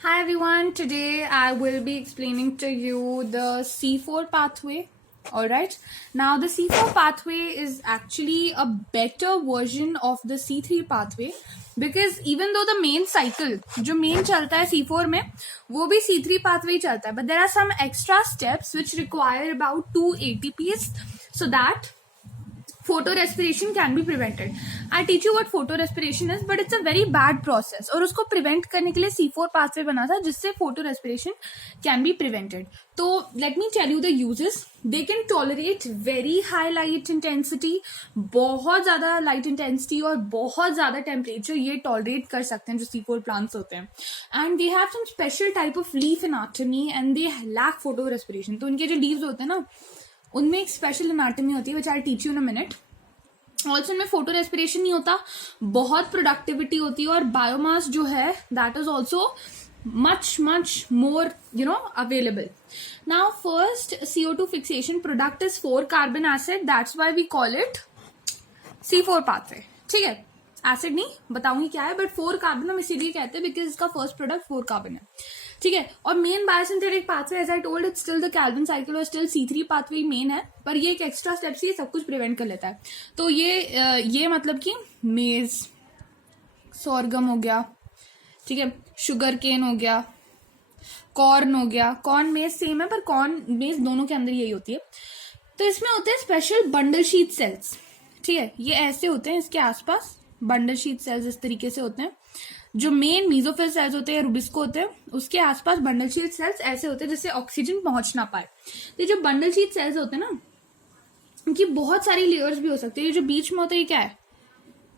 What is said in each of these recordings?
Hi everyone, today I will be explaining to you the C4 pathway. Alright, now the C4 pathway is actually a better version of the C3 pathway because even though the main cycle जो main चलता है C4 में वो भी C3 pathway चलता है, but there are some extra steps which require about 2 ATPs so that photorespiration can be prevented. I teach you what photorespiration is, but it's a very bad process. और उसको prevent करने के लिए C4 pathway बना था जिससे photorespiration can be prevented. तो let me tell you the uses. They can tolerate very high light intensity, बहुत ज़्यादा light intensity और बहुत ज़्यादा temperature ये tolerate कर सकते हैं जो C4 plants होते हैं. And they have some special type of leaf anatomy and they lack photorespiration. तो उनके जो leaves होते हैं ना उनमें एक स्पेशल एनाटॉमी होती है which I teach you in a minute. Also उनमें फोटो रेस्पिरेशन नहीं होता, बहुत प्रोडक्टिविटी होती है और बायोमास जो है that is also much more available. Now first CO2 fixation product is 4-carbon acid, that's why we call it C4 pathway. ठीक है, एसिड नहीं बताऊंगी क्या है, बट 4 कार्बन हम इसीलिए कहते हैं बिकॉज इसका फर्स्ट प्रोडक्ट 4 कार्बन है. ठीक है, और main biosynthetic pathway as I told it's still the Calvin cycle और स्टिल C3 पाथवे मेन है, पर ये एक एक्स्ट्रा स्टेप से सब कुछ प्रिवेंट कर लेता है. तो ये मतलब कि मेज, सोरगम हो गया, ठीक है, शुगर केन हो गया, कॉर्न हो गया. कॉर्न मेज सेम है पर कॉर्न मेज दोनों के अंदर यही होती है. तो इसमें होते हैं स्पेशल बंडल शीट सेल्स. ठीक है, ये ऐसे होते हैं, इसके आसपास बंडल शीट सेल्स इस तरीके से होते हैं. जो मेन मीजोफिल सेल्स होते हैं, रुबिस्को होते हैं, उसके आसपास बंडल शीट सेल्स ऐसे होते हैं जिससे ऑक्सीजन पहुंच ना पाए. तो जो बंडल शीट सेल्स होते हैं ना, उनकी बहुत सारी लेयर्स भी हो सकती है. ये जो बीच में होता है ये क्या है,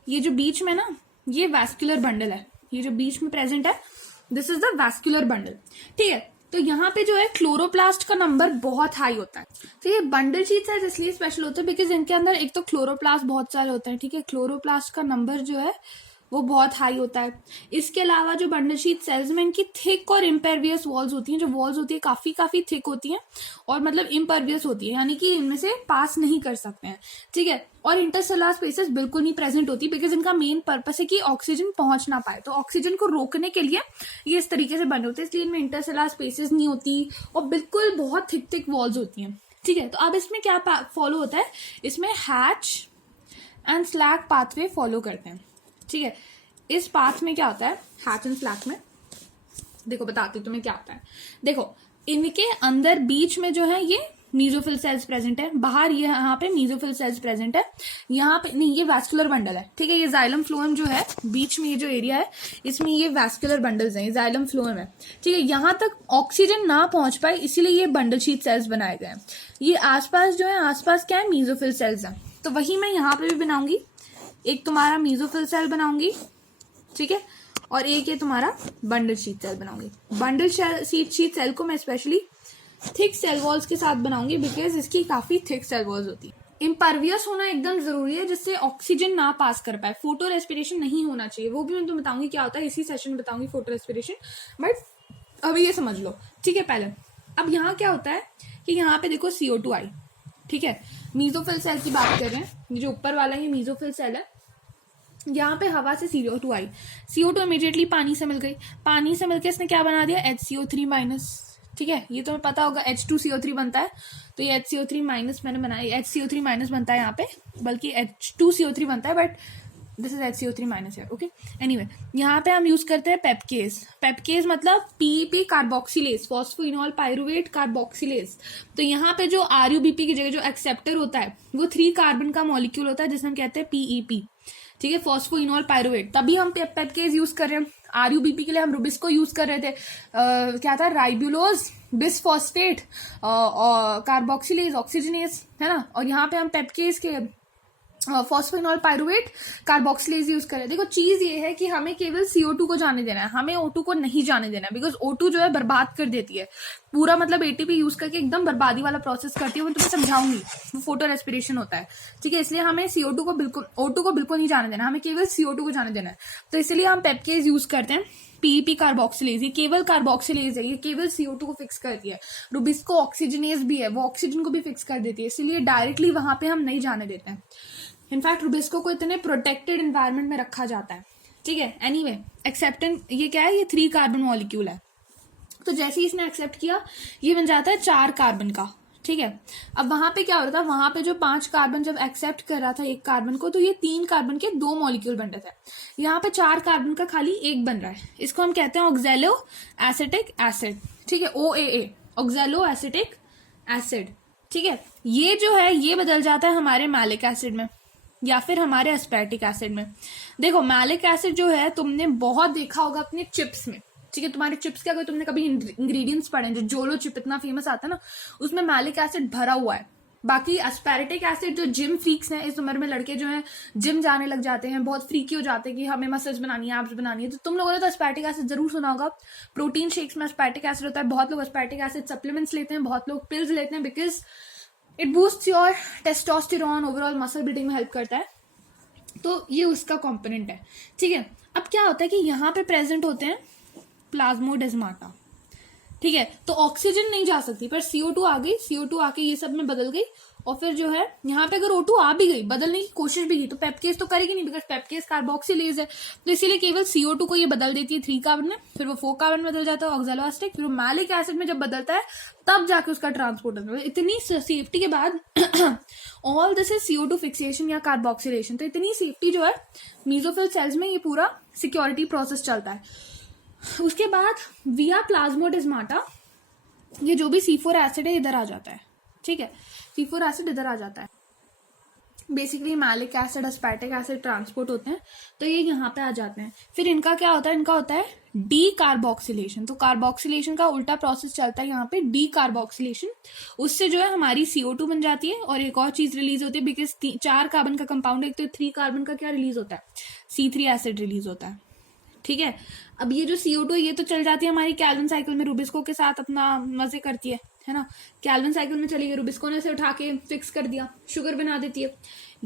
ये जो बीच में ना ये वैस्कुलर बंडल है, ये जो बीच में प्रेजेंट है this is the vascular bundle. ठीक है, तो यहाँ पे जो है क्लोरोप्लास्ट का नंबर बहुत हाई होता है. तो ये बंडल शीट सेल्स इसलिए स्पेशल होते हैं बिकॉज इनके अंदर एक तो क्लोरोप्लास्ट बहुत सारे होते हैं. ठीक है, क्लोरोप्लास्ट का नंबर जो है वो बहुत हाई होता है. इसके अलावा जो बंडल शीट सेल्स में इनकी थिक और इम्परवियस वॉल्स होती हैं. जो वॉल्स होती है काफी थिक होती हैं और मतलब इम्परवियस होती है, यानी कि इनमें से पास नहीं कर सकते हैं. ठीक है, और इंटरसेलुलर स्पेसेस बिल्कुल नहीं प्रेजेंट होती बिकॉज इनका मेन पर्पस है कि ऑक्सीजन पहुंच ना पाए. तो ऑक्सीजन को रोकने के लिए ये इस तरीके से बने होते हैं, इसलिए इनमें इंटरसेलुलर स्पेसेस नहीं होती और बिल्कुल बहुत थिक वॉल्स होती हैं. ठीक है, तो अब इसमें क्या फॉलो होता है, इसमें hatch and slack pathway follow करते हैं. ठीक है, इस पाथ में क्या होता है, हैच एंड स्लैक में देखो बताती हूँ तुम्हें क्या होता है. देखो इनके अंदर बीच में जो है ये मीजोफिल सेल्स प्रेजेंट है, बाहर ये यहाँ पे मीजोफिल सेल्स प्रेजेंट है, यहाँ पे नहीं ये वैस्कुलर बंडल है. ठीक है, ये जाइलम फ्लोएम जो है बीच में ये जो एरिया है इसमें ये वैस्कुलर बंडल्स हैं, ये जाइलम फ्लोएम है. ठीक है, यहाँ तक ऑक्सीजन ना पहुंच पाए इसीलिए ये बंडल शीट सेल्स बनाए गए हैं. ये आसपास जो है आसपास क्या है, मीजोफिल सेल्स है. तो वही मैं यहाँ पे भी बनाऊंगी, एक तुम्हारा मीजोफिल सेल बनाऊंगी. ठीक है, और एक ये तुम्हारा बंडल शीट सेल बनाऊंगी. बंडल शीट सेल को मैं स्पेशली थिक सेल वॉल्स के साथ बनाऊंगी बिकॉज इसकी काफी थिक सेल वॉल्स होती है. इम्परवियस होना एकदम जरूरी है जिससे ऑक्सीजन ना पास कर पाए. फोटो रेस्पिरेशन नहीं होना चाहिए, वो भी मैं तुम्हें बताऊंगी क्या होता है, इसी सेशन में बताऊंगी फोटो रेस्पिरेशन. बट अभी ये समझ लो. ठीक है, पहले अब यहाँ क्या होता है कि यहाँ पे देखो CO2 आई. ठीक है, मीजोफिल सेल की बात कर रहे हैं, ये जो ऊपर वाला ये मीजोफिल सेल है, यहाँ पे हवा से CO2 आई. CO2 इमीडिएटली पानी से मिल गई, पानी से मिलकर इसने क्या बना दिया, HCO3-. ठीक है, ये तुम्हें पता होगा H2CO3 बनता है, तो ये HCO3- मैंने बनाया, HCO3- बनता है यहाँ पे, बल्कि H2CO3 बनता है बट दिस इज HCO3- है. ओके, एनीवे यहाँ पे हम यूज करते हैं पेपकेज. पेपकेज मतलब PEP carboxylase, phosphoenol pyruvate carboxylase. तो यहाँ पे जो RUBP की जगह जो एक्सेप्टर होता है वो 3 कार्बन का मॉलिक्यूल होता है जिसे हम कहते हैं PEP. ठीक है, फॉस्फोइनॉल पाइरुवेट. तभी हम पेपकेज यूज कर रहे हैं. RUBP के लिए हम रुबिस्को यूज कर रहे थे, क्या था, राइबुलोज बिसफॉस्फेट कार्बोक्सिलेज ऑक्सीजनेज, है ना. और यहाँ पे हम पेपकेज के फॉस्फोइनॉल पाइरुवेट कार्बोक्सिलेज यूज करें. देखो चीज ये है कि हमें केवल CO2 को जाने देना है, हमें O2 को नहीं जाने देना है बिकॉज O2 जो है बर्बाद कर देती है पूरा, मतलब ATP यूज करके एकदम बर्बादी वाला प्रोसेस करती है. मैं तुम्हें समझाऊंगी, वो फोटो रेस्पिरेशन होता है. ठीक है, इसलिए हमें O2 को बिल्कुल नहीं जाने देना, हमें केवल CO2 को जाने देना है. तो इसलिए हम पेपकेज यूज करते हैं. PEP कार्बोक्सिलेज, ये केवल कार्बोक्सिलेज है, ये केवल CO2 को फिक्स करती है. रुबिस्को ऑक्सीजनेज भी है, वो ऑक्सीजन को भी फिक्स कर देती है, इसीलिए डायरेक्टली वहां पे हम नहीं जाने देते हैं. इनफैक्ट रुबिस्को को इतने प्रोटेक्टेड एनवायरनमेंट में रखा जाता है. ठीक है, एनीवे एक्सेप्टेंट ये क्या है, ये 3 कार्बन मॉलिक्यूल है. तो जैसे ही इसने एक्सेप्ट किया ये बन जाता है 4 कार्बन का, ठीक है। अब वहां पे क्या हो रहा था, वहां पे जो 5 कार्बन जब एक्सेप्ट कर रहा था एक कार्बन को, तो ये 3 कार्बन के 2 मॉलिक्यूल बन रहे थे। यहाँ पे 4 कार्बन का खाली एक बन रहा है, इसको हम कहते हैं ऑक्सैलो एसिटिक एसिड, ठीक है, OAA, ऑक्सैलो एसिटिक एसिड, ठीक है। ये जो है ये बदल जाता है हमारे मैलिक एसिड में या फिर हमारे एस्पेटिक एसिड में। देखो मैलिक एसिड जो है तुमने बहुत देखा होगा अपने चिप्स में, ठीक है, तुम्हारे चिप्स के अगर तुमने कभी इंग्रेडिएंट्स पढ़े, जो जोलो चिप इतना फेमस आता है ना, उसमें मैलिक एसिड भरा हुआ है। बाकी एस्पेरेटिक एसिड जो जिम फ्रीक्स हैं, इस उम्र में लड़के जो हैं जिम जाने लग जाते हैं, बहुत फ्रीकी हो जाते हैं कि हमें मसल्स बनानी है, एब्स बनानी है, तो तुम लोगों ने तो एस्पेरेटिक एसिड जरूर सुना होगा। प्रोटीन शेक्स में एस्पेरेटिक एसिड होता है, बहुत लोग एस्पेरेटिक एसिड सप्लीमेंट्स लेते हैं, बहुत लोग पिल्स लेते हैं, because it boost your testosterone, overall muscle building में हेल्प करता है। तो ये उसका कॉम्पोनेंट है, ठीक है। अब क्या होता है कि यहाँ पे प्रेजेंट होते हैं प्लाज्मोडेस्माटा, ठीक है, तो ऑक्सीजन नहीं जा सकती, पर CO2 आ गई, CO2 आके ये सब में बदल गई, और फिर जो है यहाँ पे अगर O2 आ भी गई, बदलने की कोशिश भी की, तो पेप्टेज तो करेगी नहीं, बिकॉज पेप्टेज कार्बोक्सिलेज है, तो इसीलिए केवल CO2 को ये बदल देती है 3 कार्बन में, फिर वो 4 कार्बन में बदल जाता है ऑक्सैलो एसिटिक, फिर वो मैलिक एसिड में जब बदलता है तब जाके उसका ट्रांसपोर्ट होता है। इतनी सेफ्टी के बाद all this is CO2 fixation या कार्बोक्सिलेशन, तो इतनी सेफ्टी जो है मीजोफिल सेल्स में ये पूरा सिक्योरिटी प्रोसेस चलता है। उसके बाद विया प्लाज्मोडेस्माटा ये जो भी C4 एसिड है इधर आ जाता है, ठीक है, C4 एसिड इधर आ जाता है। Basically malic acid, aspartic acid transport होते हैं, तो ये यहाँ पे आ जाते हैं। फिर इनका क्या होता है, इनका होता है डी कार्बोक्सिलेशन, तो कार्बोक्सिलेशन का उल्टा प्रोसेस चलता है यहाँ पे, डी कार्बोक्सिलेशन, उससे जो है हमारी CO2 बन जाती है, और एक और चीज रिलीज होती है, बिकॉज 4 कार्बन का कंपाउंड है, तो 3 कार्बन का क्या रिलीज होता है, C3 एसिड रिलीज होता है, ठीक है। अब ये जो CO2 ये तो चल जाती है हमारी कैल्विन साइकिल में, रुबिस्को के साथ अपना मजे करती है ना, कैल्विन साइकिल में चली गई, रुबिस्को ने इसे उठा के फिक्स कर दिया, शुगर बना देती है।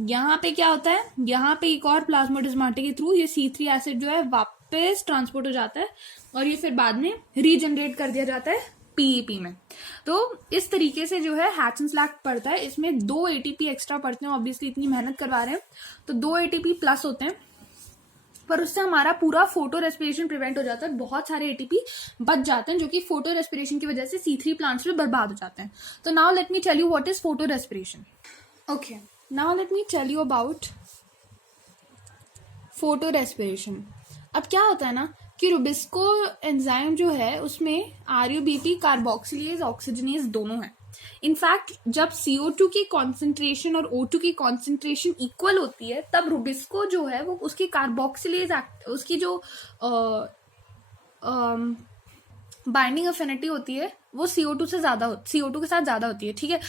यहाँ पे क्या होता है, यहाँ पे एक और प्लाज्मोडेस्माटा के थ्रू ये C3 एसिड जो है वापस ट्रांसपोर्ट हो जाता है, और ये फिर बाद में रीजनरेट कर दिया जाता है PEP में। तो इस तरीके से जो है हैट्सनस्लैक पड़ता है, इसमें 2 ATP एक्स्ट्रा पड़ते हैं, ऑब्वियसली इतनी मेहनत करवा रहे हैं तो 2 ATP प्लस होते हैं, पर उससे हमारा पूरा फोटो रेस्पिरेशन प्रिवेंट हो जाता है, बहुत सारे ATP बच जाते हैं जो कि फोटो रेस्पिरेशन की वजह से C3 प्लांट्स में बर्बाद हो जाते हैं। तो now let me tell you what is photorespiration. Okay, now let me tell you about photorespiration. अब क्या होता है ना कि रुबिस्को एंजाइम जो है उसमें RUBP, कार्बोक्सिलेज, ऑक्सीजनेज दोनों है। इनफैक्ट जब CO2 की कॉन्सेंट्रेशन और O2 की कॉन्सेंट्रेशन इक्वल होती है तब रुबिस्को जो है वो उसकी कार्बोक्सिलेज उसकी जो बाइंडिंग अफिनिटी होती है वो CO2 के साथ ज्यादा होती है, ठीक है।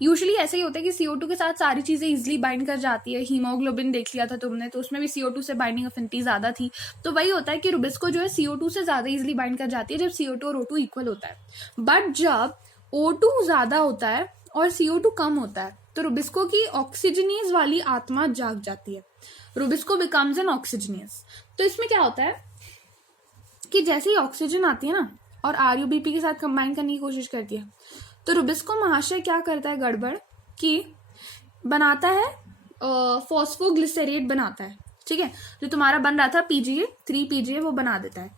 यूजुअली ऐसा ही होता है कि CO2 के साथ सारी चीजें इजिली बाइंड कर जाती है। हीमोग्लोबिन देख लिया था तुमने, तो उसमें भी CO2 से बाइंडिंग अफिनिटी ज्यादा थी। तो वही होता है कि रुबिस्को जो है CO2 से ज्यादा इजिली बाइंड कर जाती है जब CO2 और O2 इक्वल होता है। बट जब O2 ज्यादा होता है और CO2 कम होता है तो रुबिस्को की ऑक्सीजनेज वाली आत्मा जाग जाती है, रुबिस्को बिकम्स एन ऑक्सीजनेज। तो इसमें क्या होता है कि जैसे ही ऑक्सीजन आती है ना और RUBP के साथ कंबाइन करने की कोशिश करती है तो रुबिस्को महाशय क्या करता है गड़बड़ कि बनाता है फॉस्फोग्लिसरेट बनाता है, ठीक है, जो तुम्हारा बन रहा था PGA 3 वो बना देता है,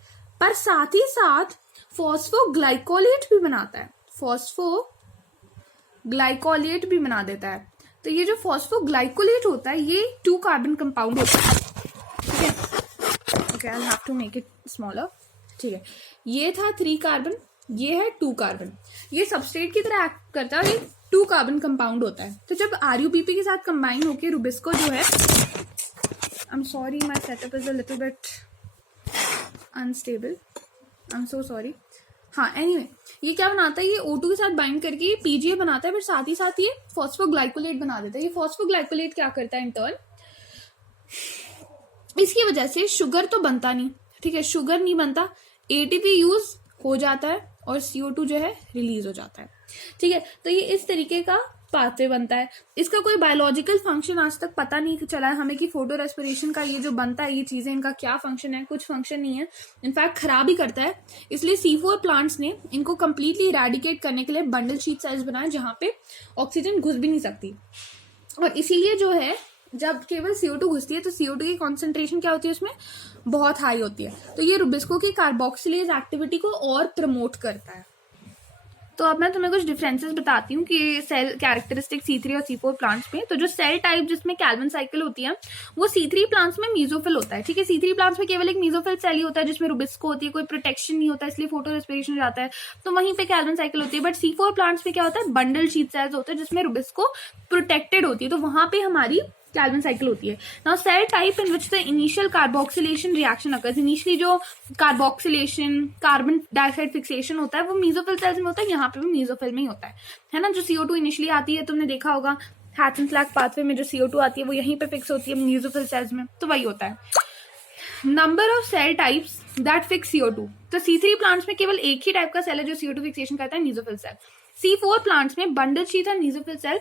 पर साथ ही साथ फॉस्फोग्लाइकोलेट भी बनाता है, फॉस्फोग्लाइकोलेट भी बना देता है। तो ये जो फॉस्फोग्लाइकोलेट होता है ये 2 कार्बन कंपाउंड होता है, ठीक है। Okay, I have to make it smaller, ठीक है। ये था 3 कार्बन, ये है 2 कार्बन, ये सबस्ट्रेट की तरह एक्ट करता है और ये 2 कार्बन कंपाउंड होता है। तो जब RUBP के साथ कंबाइन होकर रुबिस्को जो है, I am sorry my setup is a little bit unstable, I am so sorry. हाँ, एनीवे ये क्या बनाता है, ये O2 के साथ बाइंड करके ये PGA बनाता है, फिर साथ ही साथ ये फॉस्फोग्लाइकोलेट बना देता है। ये फॉस्फोग्लाइकोलेट क्या करता है इन टर्न, इसकी वजह से शुगर तो बनता नहीं, ठीक है, शुगर नहीं बनता, ATP यूज हो जाता है और CO2 जो है रिलीज हो जाता है, ठीक है। तो ये इस तरीके का पाथवे बनता है। इसका कोई बायोलॉजिकल फंक्शन आज तक पता नहीं चला है हमें कि फोटो रेस्पिरेशन का ये जो बनता है ये चीजें इनका क्या फंक्शन है, कुछ फंक्शन नहीं है, इनफैक्ट खराब ही करता है। इसलिए C4 प्लांट्स ने इनको कंप्लीटली इरेडिकेट करने के लिए बंडल शीट सेल्स बनाए जहां पे ऑक्सीजन घुस भी नहीं सकती, और इसीलिए जो है जब केवल CO2 घुसती है तो CO2 की कॉन्सेंट्रेशन क्या होती है उसमें बहुत हाई होती है, तो ये रुबिस्को की कार्बोक्सिलेज एक्टिविटी को और प्रमोट करता है। तो अब मैं तुम्हें कुछ डिफरेंसेस बताती हूँ कि सेल कैरेक्टरिस्टिक C3 और C4 प्लांट्स में। तो जो सेल टाइप जिसमें कैल्विन साइकिल होती है वो C3 प्लांट्स में मीजोफिल होता है, ठीक है। C3 प्लांट्स में केवल एक मीजोफिल सेल ही होता है जिसमें रुबिस्को होती है, कोई प्रोटेक्शन नहीं होता, इसलिए फोटो रेस्पिरेशन हो जाता है, तो वहीं पे कैल्विन साइकिल होती है। बट C4 प्लांट्स में क्या होता है, बंडल शीट सेल्स होते हैं जिसमें रुबिस्को प्रोटेक्टेड होती है, तो वहां पे हमारी कैल्विन साइकिल होती है। Now cell type in which the initial carboxylation reaction occurs, initially जो कार्बोक्सिलेशन कार्बन डाइऑक्साइड फिक्सेशन होता है वो मीजोफिल सेल्स में होता है, यहाँ पे भी मीजोफिल में ही होता है ना। जो CO2 इनिशियली आती है, तुमने देखा होगा हैट्स-एंड-स्लैक पाथवे में जो CO2 आती है वो यहीं पे फिक्स होती है मीजोफिल सेल्स में, तो वही होता है। Number of cell types that fix CO2, तो C3 प्लांट्स में केवल एक ही टाइप का सेल है जो CO2 फिक्सेशन करता है, मीजोफिल सेल। C4 प्लांट्स में बंडल शीट और मीजोफिल सेल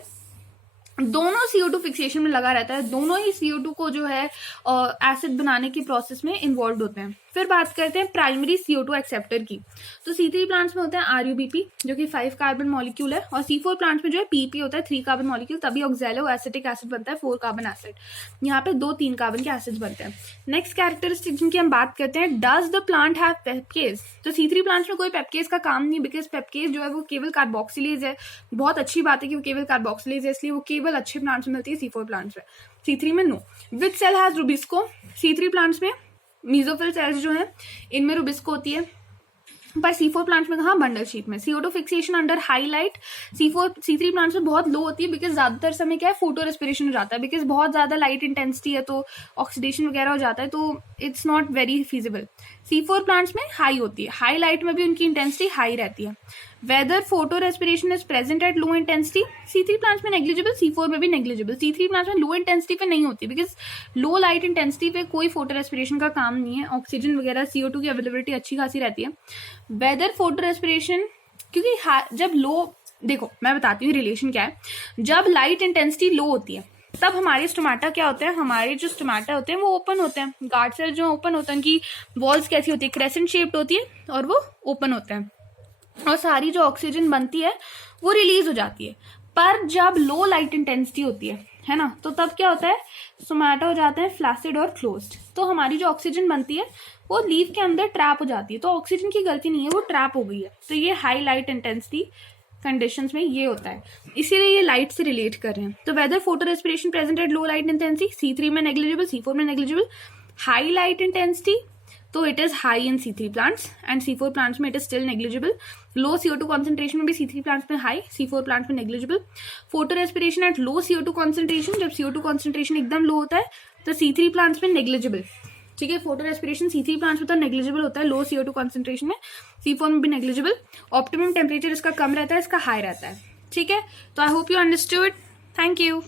दोनों CO2 फिक्सेशन में लगा रहता है, दोनों ही CO2 को जो है एसिड बनाने के प्रोसेस में इन्वॉल्व होते हैं। फिर बात करते हैं प्राइमरी CO2 एक्सेप्टर की, तो C3 प्लांट्स में होता है RUBP जो कि 5 कार्बन मॉलिक्यूल है, और C4 प्लांट्स में जो है PP होता है 3 कार्बन मॉलिक्यूल, तभी ऑक्सैलो एसिटिक एसिड बनता है 4 कार्बन एसिड, यहाँ पे 2-3 कार्बन के एसिड बनते हैं। नेक्स्ट कैरेक्टरिस्टिक जिनकी हम बात करते हैं, डज द प्लांट हैव पेप्केज, तो C3 प्लांट्स में कोई पेप्केज का काम नहीं, बिकॉज पेप्केज जो है वो केवल कार्बोक्सिलेज है। बहुत अच्छी बात है कि वो केवल कार्बोक्सिलेज है, इसलिए वो केवल अच्छे प्लांट्स में मिलती है, C4 प्लांट्स में। C3 में no. Which cell has rubisco, C3 plants में मीजोफिल सेल्स जो है इनमें रुबिस्को होती है, पर C4 प्लांट्स में कहा, बंडल शीट में। CO2 fixation under high light C3 plants में बहुत लो होती है, बिकॉज ज्यादातर समय क्या है, फोटो रेस्पिरेशन हो जाता है, बिकॉज बहुत ज्यादा लाइट इंटेंसिटी है तो ऑक्सीडेशन वगैरह हो जाता है, तो it's not very feasible. C4 plants में हाई होती है, हाई लाइट में भी उनकी इंटेंसिटी हाई रहती है। Whether photorespiration is present at low intensity, C3 plants में नेग्लिजिबल, C4 में भी नेग्लिजिबल। C3 प्लांट्स में लो इंटेंसिटी पे नहीं होती, बिकॉज लो लाइट इंटेंसिटी पे कोई फोटो रेस्पिरेशन का काम नहीं है, ऑक्सीजन वगैरह CO2 की अवेलेबिलिटी अच्छी खासी रहती है। वेदर फोटो रेस्पिरेशन, क्योंकि जब लो, देखो मैं बताती हूँ रिलेशन क्या है, जब लाइट इंटेंसिटी लो होती है तब हमारे स्टोमाटा क्या होते हैं, हमारे जो स्टोमाटा होते हैं वो ओपन होते हैं, गार्ड सेल जो ओपन होते हैं उनकी वॉल्स कैसी होती है, क्रेसेंट शेप्ड होती है और वो ओपन होते हैं, और सारी जो ऑक्सीजन बनती है वो रिलीज हो जाती है। पर जब लो लाइट इंटेंसिटी होती है ना, तो तब क्या होता है, स्टोमाटा हो जाते हैं फ्लैसिड और क्लोज्ड, तो हमारी जो ऑक्सीजन बनती है वो लीफ के अंदर ट्रैप हो जाती है, तो ऑक्सीजन की गलती नहीं है, वो ट्रैप हो गई है। तो ये हाई लाइट इंटेंसिटी कंडीशंस में ये होता है, इसीलिए ये लाइट से रिलेट कर रहे हैं। तो whether photorespiration present at low light intensity, C3 में नेग्लिजिबल, C4 में नेग्लिजिबल। हाई लाइट इंटेंसिटी, तो it is high in C3 plants and C4 plants में it is still negligible. Low CO2 concentration में भी C3 plants में high, C4 plants में negligible. Photorespiration at low CO2 concentration, जब CO2 concentration एकदम लो होता है तो C3 प्लांट्स में नेग्लिजिबल, ठीक है। फोटो रेस्पिरेशन C3 प्लांट्स में तो नेग्लिजिबल होता है लो CO2 कॉन्सेंट्रेशन में, C4 में भी नेग्लिजिबल। ऑप्टिमम टेम्परेचर इसका कम रहता है, इसका हाई रहता है, ठीक है। तो I hope you understood, thank you.